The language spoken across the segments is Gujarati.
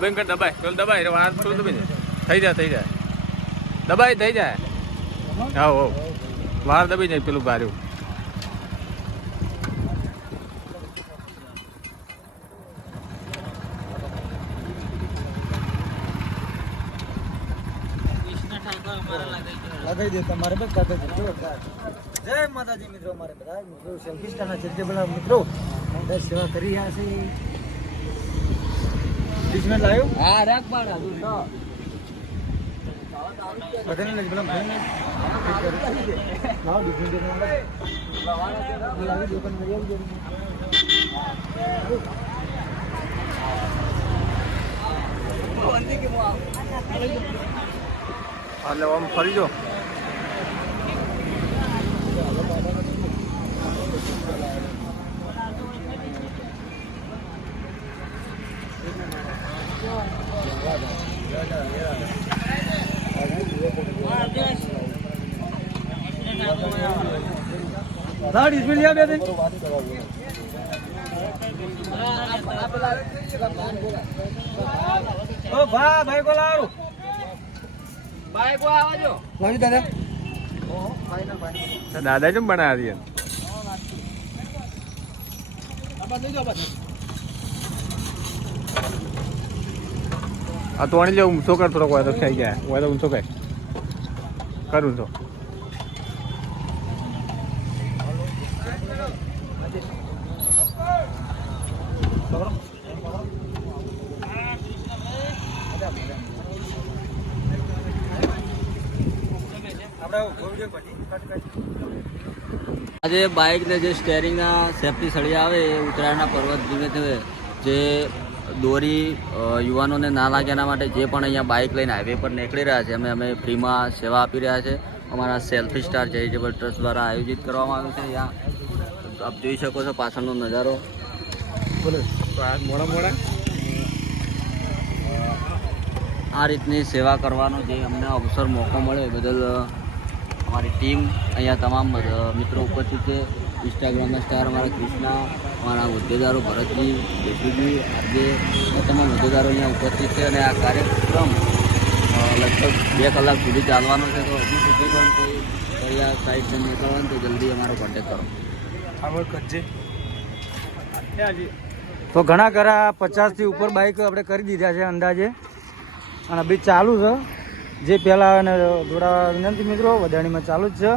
દબાઈ કર દબાઈ પેલું દબાઈ રે વાર પેલું દબાઈ. થઈ જાય થઈ જાય. દબાઈ થઈ જાય. હા, હો. વાર દબાઈ જાય પેલું બાર્યું લગાઈ દે તમારે બસ દે. જય માતાજી મિત્રો, મારે બધા ચેરિટેબલ મિત્રો સેવા કરી રહ્યા છે. ટ્રીટમેન્ટ લાવ્યો હા રાખ પાડા બધાને લઈ. લાવો. લાવી દુકાન કરી આવજો. એટલે આમ ફરી જો લાવો ટ્રીટમેન્ટ લ્યા બે દિન. ઓ ભા ભાઈ કો લાડો ભાઈ કો આવજો લાવી દાદા તો દાદા કેમ બના છે આ તો આણી લે ઊંચો કર થોડોક હોય તો થઈ જાય હોય તો ઊંચો કર કર ઊંચો આજે બાઇકને જે સ્ટેરિંગના સેફટી સળિયા આવે એ ઉત્તરાયણના પર્વત ધીમે ધીમે જે દોરી યુવાનોને ના લાગે એના માટે જે પણ અહીંયા બાઇક લઈને હાઈવે પર નીકળી રહ્યા છે, અમે અમે ફ્રીમાં સેવા આપી રહ્યા છે. અમારા સેલ્ફી સ્ટાર ચેરિટેબલ ટ્રસ્ટ દ્વારા આયોજિત કરવામાં આવ્યું છે. અહીંયા આપ જોઈ શકો છો પાછળનો નજારો. બોલો. મોડા મોડા આ રીતની સેવા કરવાનો જે અમને અવસર મોકો મળ્યો એ બદલ અમારી ટીમ, અહીંયા તમામ મિત્રો ઉપસ્થિત છે. ઇન્સ્ટાગ્રામના સ્ટાર અમારા કૃષ્ણા, અમારા હોદ્દેદારો ભરતજી દેશુજી આજે તમામ હોદ્દેદારો અહીંયા ઉપસ્થિત છે અને આ કાર્યક્રમ લગભગ બે કલાક સુધી ચાલવાનો છે. તો હજુ સુધી પણ કોઈ કયા સાઈડ નીકળવાનું તો જલ્દી અમારો કોન્ટેક કરો. આગળ કરજે. તો ઘણા ખરા પચાસથી ઉપર બાઇક આપણે કરી દીધા છે અંદાજે. અને બી ચાલુ છે. જે પહેલાં અને જોડાવા વિનંતી મિત્રો વધારણીમાં ચાલુ જ છે.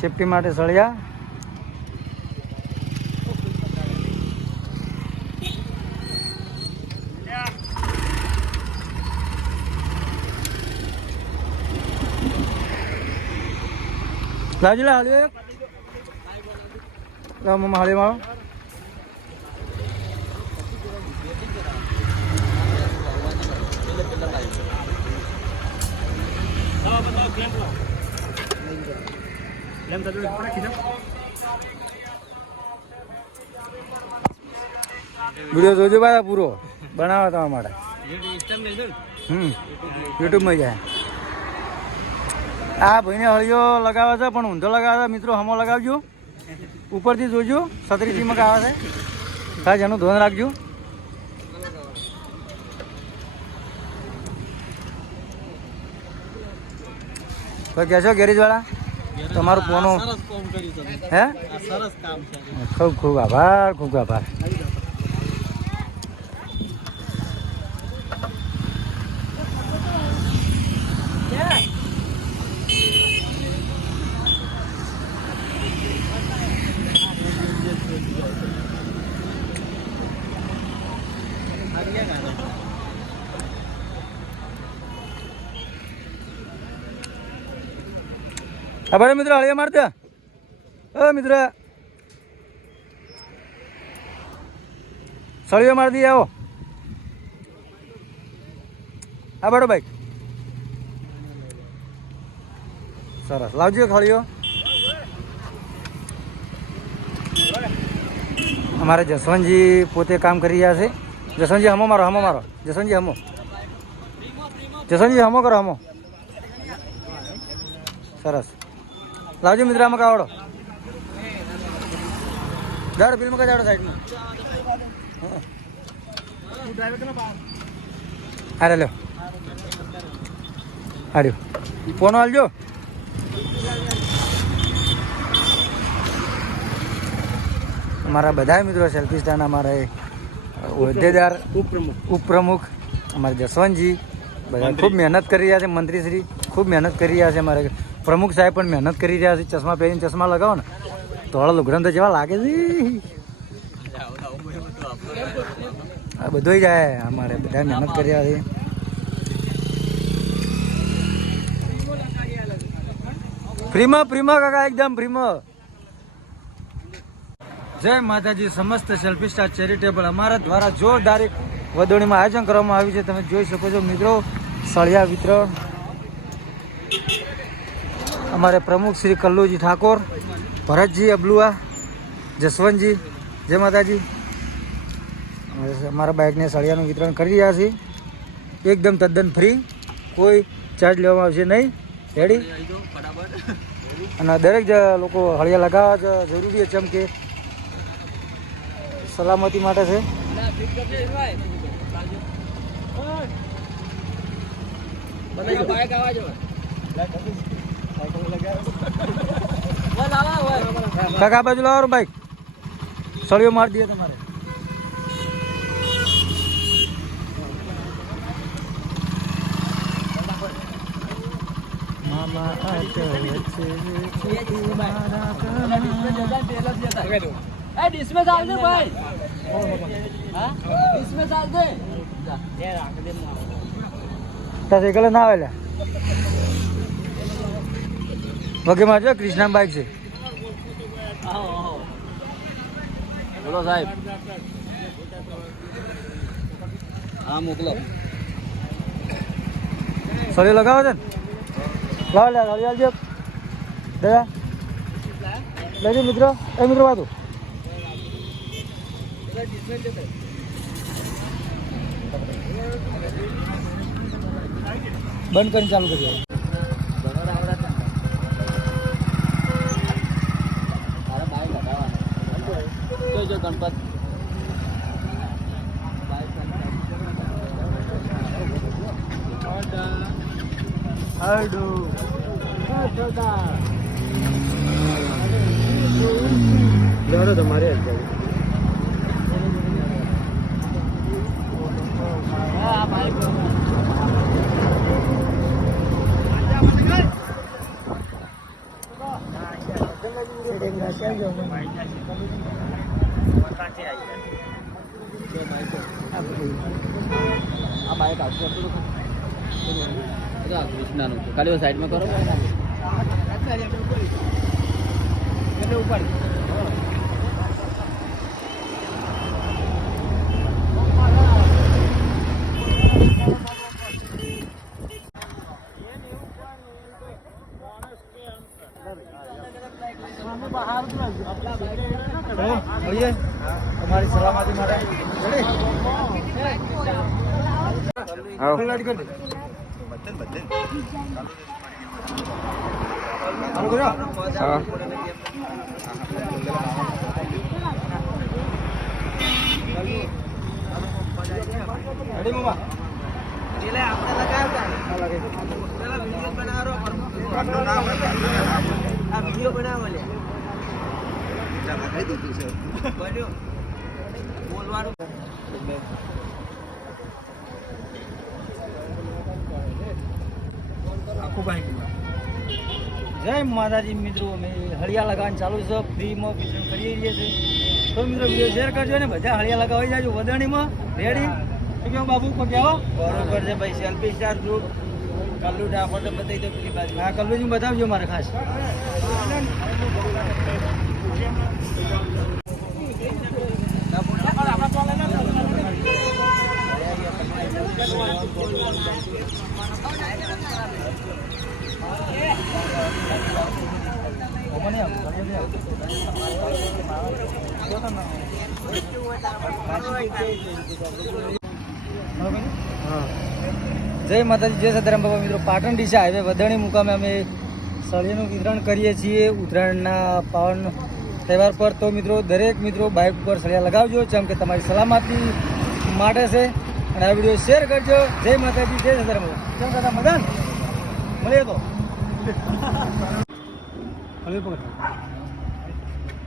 સેફટી માટે સળિયા. લાજલા હાલ્યો લાવ મમ્મા હાલ્યો મારો. વીડિયો જોજો ભાઈ પૂરો. બનાવો તમારા માટે. હમ, યુટ્યુબમાં જાય. આ ભાઈને હળીઓ લગાવે છે, પણ ઊંધો લગાવે છે. મિત્રો, હમો લગાવજો. ઉપરથી જોજો છત્રીથી આવે છે. સાહેબ એનું ધ્યાન રાખજો. તો કહેશો ગેરેજવાળા? તમારું ફોનો હે? ખૂબ ખૂબ આભાર ખૂબ આભાર. ખબર મિત્ર, હળિયા મારતા ઓ મિત્ર. સળિયો મારી દઈએ આવો. હા બાડો બાઈક સરસ. લાવજો ખળિયો અમારે જસવંતજી પોતે કામ કરી રહ્યા છે. જસવંતજી હમો મારો હમો મારો. જસવંતજી હમો. જસવંતજી હમો કરો, હમો. સરસ. લાવજો મિત્ર, આમાં કાવડો. જાડો, ફિલ્મ કા જાડો સાઈડમાં. અરે લ્યો. હાડ્યો ફોન હાલજો. મારા બધા મિત્રો સેલ્ફી સ્ટારના અમારા હોદ્દેદાર ઉપપ્રમુખ. ઉપપ્રમુખ અમારે જસવંતજી બધા ખૂબ મહેનત કરી રહ્યા છે મંત્રીશ્રી ખૂબ મહેનત કરી રહ્યા છે અમારે પ્રમુખ સાહેબ પણ મહેનત કરી રહ્યા છે ચશ્મા પહેરીને ચશ્મા લગાવો ને ધોળા લુગડા તો જેવા લાગે છે. આ બધું જાય અમારે બધા મહેનત કરી રહ્યા છે. ફ્રીમાં ફ્રીમાં કાકા એકદમ ફ્રીમાં. જય માતાજી સમસ્ત સેલ્ફી સ્ટાર ચેરિટેબલ અમારા દ્વારા જોરદાર એક વધોણીમાં આયોજન કરવામાં આવ્યું છે. તમે જોઈ શકો છો મિત્રો સળિયા વિતરણ. અમારે પ્રમુખ શ્રી કલ્લુજી ઠાકોર ભરતજી અબલુઆ જસવંતજી જય માતાજી. અમારા બાઇકને સળિયાનું વિતરણ કરી રહ્યા છીએ. એકદમ તદ્દન ફ્રી કોઈ ચાર્જ લેવામાં આવશે નહીં. રેડી અને દરેક જ લોકો હળિયા લગાવવા જરૂરી છે જેમ કે સલામતી માટે છે. કાકા બાજુ લાવો બાઈક સળિયો મારી દઈએ તમારે. મામા આચરે છે ચીઠી મારા કના. તાર સાયકલ ના આવે લ્યા વગે માં જો કૃષ્ણા બાઈક છે. બોલો સાહેબ. હા મોકલો. સળી લગાવો છે ને? લાવ લે સળી આવજો દયા. લેજો મિત્રો. એ મિત્રો વાતું. બંધ કરીને ચાલુ કરી દો. મારે બાઈક હટાવવાનું જો જો ગણપત જાડો તમારે જ જાડો. આ બાઈક આવશે કૃષ્ણાનું ખાલી સાઈડમાં કરો ચલો મળીએ તમારી સલામતી માટે ફૂલ લાઈટ કરી દે. ચાલુ કર્યો? રેડી મમ્મા? હા, લાગે. જય માતાજી મિત્રો અમે હળિયા લગાવવાનું ચાલુ છે ફ્રીમાં વિતરણ કરીએ છીએ છે. તો મિત્રો વીડિયો શેર કરજો ને બધા હળિયા લગાવી જાજો વદણીમાં રેડી? કેમ બાબુ કોઈ કહેવો? બરોબર છે ભાઈ selfie star group Kallu Dakor તો બતાવી દો પેલી બાજુ. હા કલ્લુજી બતાવજો મારે ખાસ. જય માતાજી જય સદારામ બાબા. મિત્રો પાટણ ડીસા હાઈવે વધણી મુકામે અમે સળિયાનું વિતરણ કરીએ છીએ ઉત્તરાયણના પાવન તહેવાર પર. તો મિત્રો દરેક મિત્રો બાઇક ઉપર સળિયા લગાવજો જેમ કે તમારી સલામતી માટે છે. અને આ વીડિયો શેર કરજો. જય માતાજી જય સદારામ કેમ દાદા મજા મળીએ તો.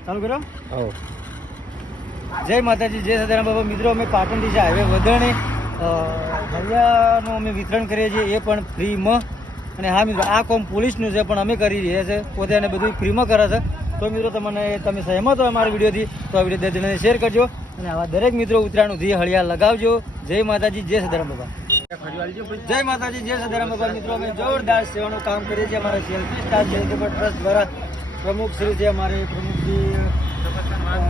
ચાલુ કર્યો? જય માતાજી, જય સદારામ બાબા. મિત્રો, અમે પાટણ દિશા હાઈવે વધારે હરિયાનું અમે વિતરણ કરીએ છીએ, એ પણ ફ્રીમાં. અને હા, મિત્રો, આ કોમ પોલીસનું છે, પણ અમે કરી રહ્યા છે. પોતે એને બધું ફ્રીમાં કરે છે. તો મિત્રો, તમને, તમે સહેમત હોય અમારા વિડીયોથી, તો આ વીડિયો દર્દીને શેર કરજો. અને આવા દરેક મિત્રો ઉત્તરાયણ સુધી હળિયા લગાવજો. જય માતાજી, જય સદારામ બાબા. જય માતાજી, જય સદારામ બાબા. મિત્રો, અમે જોરદાર સેવાનું કામ કરીએ છીએ. અમારા સેલ્ફી સ્ટાફ ચેરિટેબલ ટ્રસ્ટ પ્રમુખ શ્રી છે, અમારે પ્રમુખજી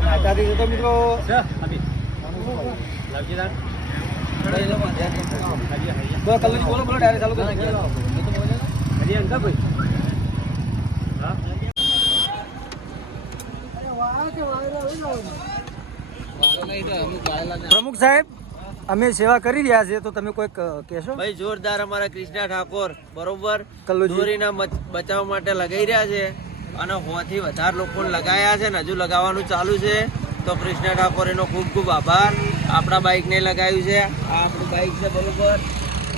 માતાજી તો મિત્રો બોલો કલ્લુજી બોલો બોલો ડાયરેક્ટ ચાલુ કરો પ્રમુખ સાહેબ અમે સેવા કરી રહ્યા છીએ તો તમે કોઈક કહેશો? ભાઈ જોરદાર અમારા કૃષ્ણા ઠાકોર બરોબર? કલ્લુજી. દોરીના બચાવ માટે લગાઈ રહ્યા છે. અને હોથી વધારે લોકો લગાયા છે ને હજુ લગાવવાનું ચાલુ છે. તો કૃષ્ણ ઠાકોર એનો ખૂબ ખૂબ આભાર. આપણા બાઇકને લગાવ્યું છે. આ આપણું બાઇક છે બરોબર.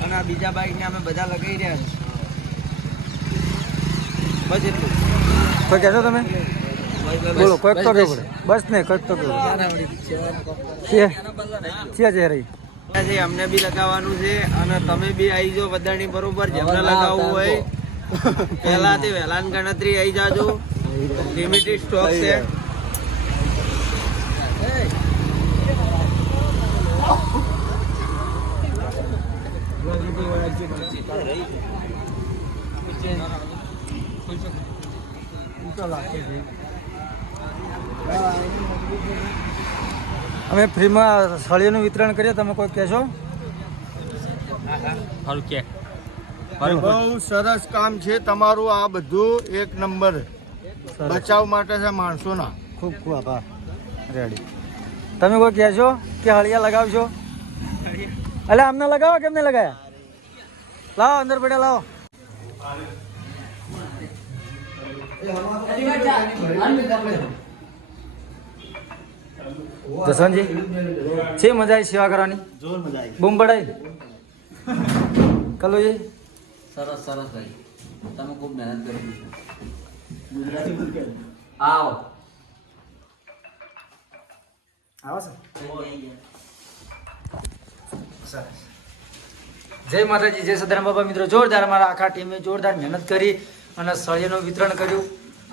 અને આ બીજા બાઇકને અમે બધા લગાવી રહ્યા છીએ બસ એટલું. કોઈ કહેશો તમે? બસ, બસ, બોલો કોઈક તો કેવું બસ. ને કોઈક તો કેવું છે. છે છે રહી છે અમને બી લગાવવાનું છે. અને તમે બી આવી જાઓ બધાની બરોબર. જેમને લગાવવું હોય. પહેલાથી વહેલાની ગણતરી આવી જાજો. લિમિટેડ સ્ટોક છે. અમે ફ્રીમાં સળીઓનું વિતરણ કરીએ તમે કોઈ કહેશો? બહુ સરસ કામ છે. તમારું આ બધું એક નંબર બચાવ માટે છે માણસોના. ખૂબ ખૂબ આભાર. રેડી તમે કોઈ કહેશો કે હળિયા લગાવશો? એટલે અમને લગાવો કેમ નહીં લગાયા? લાવો અંદર પડ્યા લાવો. જસવંતજી છે મજા આવી સેવા કરવાની? બૂમ પડાય કલુજી સરસ સરસ ભાઈ. તમે ખૂબ મહેનત કરી છે. આવો. આવો જય માતાજી જય સદારામ બાબા મિત્રો. જોરદાર અમારા આખા ટીમે જોરદાર મહેનત કરી અને સળિયાનું વિતરણ કર્યું.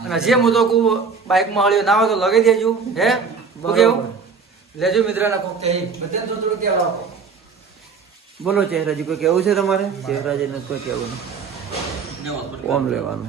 અને જે મુદ્દો કુ બાઇકમાં હળ્યો ના હોય તો લગાવી દેજો હે? કેવું લેજો મિત્રને કોક કહે બધાને થોડું થોડું કહેવા આપો. બોલો ચહેરાજી કોઈ કેવું છે તમારે? ચહેરાજીને કોઈ કેવું નહીં. ઓમ લેવાનું?